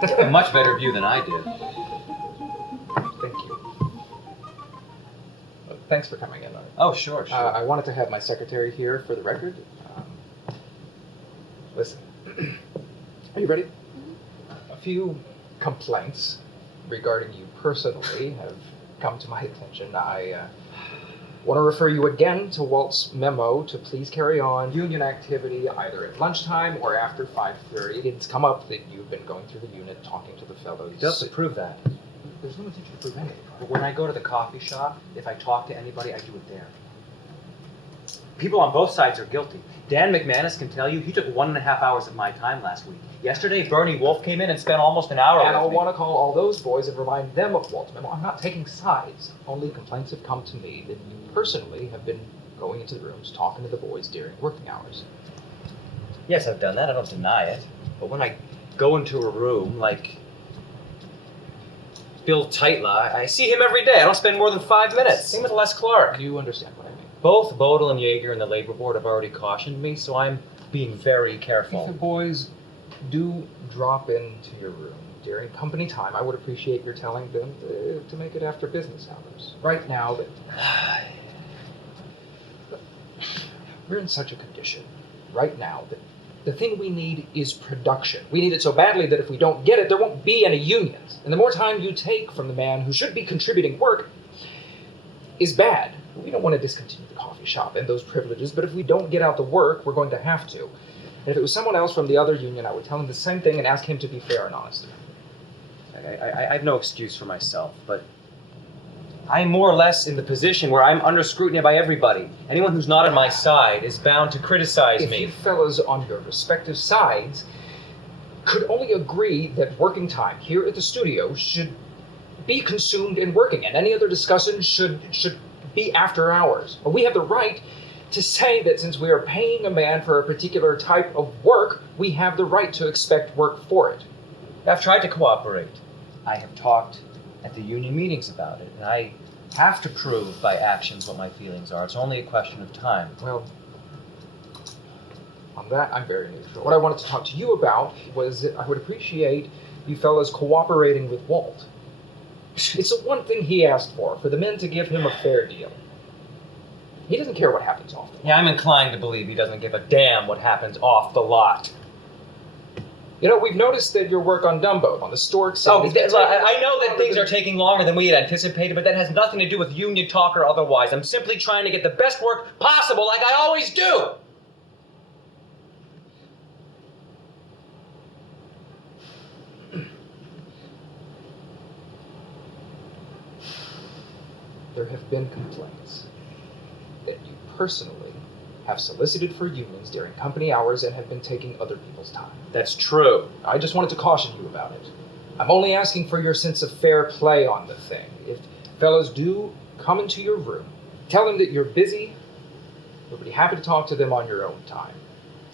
You have a much better view than I do. Thank you. Thanks for coming in. Oh, sure. I wanted to have my secretary here for the record. Listen, are you ready? A few complaints regarding you personally have come to my attention. I want to refer you again to Walt's memo to please carry on union activity either at lunchtime or after 5:30. It's come up that you've been going through the unit talking to the fellows. He does approve that. There's no intention to prove anything. But when I go to the coffee shop, if I talk to anybody, I do it there. People on both sides are guilty. Dan McManus can tell you he took 1.5 hours of my time last week. Yesterday, Bernie Wolf came in and spent almost an hour And with I'll me. want to call all those boys and remind them of Walt's memo. I'm not taking sides. Only complaints have come to me that you personally have been going into the rooms talking to the boys during working hours. Yes, I've done that. I don't deny it. But when I go into a room like Bill Teitla, I see him every day. I don't spend more than 5 minutes. Same with Les Clark. You understand what I mean? Both Bodel and Yeager and the Labor Board have already cautioned me, so I'm being very If careful. the boys do drop into your room during company time, I would appreciate your telling them to make it after business hours. Right now, we're in such a condition right now that the thing we need is production. We need it so badly that if we don't get it, there won't be any unions. And the more time you take from the man who should be contributing work is bad. We don't want to discontinue the coffee shop and those privileges, but if we don't get out the work, we're going to have to. And if it was someone else from the other union, I would tell him the same thing and ask him to be fair and honest. I have no excuse for myself, but I'm more or less in the position where I'm under scrutiny by everybody. Anyone who's not on my side is bound to criticize If me. you fellas on your respective sides could only agree that working time here at the studio should be consumed in working, and any other discussion should be after hours. But we have the right to say that since we are paying a man for a particular type of work, we have the right to expect work for it. I've tried to cooperate. I have talked at the union meetings about it, and I have to prove by actions what my feelings are. It's only a question of time. Well, on that, I'm very neutral. What I wanted to talk to you about was that I would appreciate you fellas cooperating with Walt. It's the one thing he asked for the men to give him a fair deal. He doesn't care what happens off the lot. Yeah, I'm inclined to believe he doesn't give a damn what happens off the lot. You know, we've noticed that your work on Dumbo, on the Storks... I know that things are taking longer than we had anticipated, but that has nothing to do with union talk or otherwise. I'm simply trying to get the best work possible like I always do. There have been complaints that you personally have solicited for unions during company hours and have been taking other people's time. That's true. I just wanted to caution you about it. I'm only asking for your sense of fair play on the thing. If fellows do come into your room, tell them that you're busy. You'll be happy to talk to them on your own time.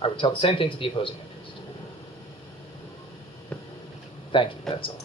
I would tell the same thing to the opposing interest. Thank you, that's all.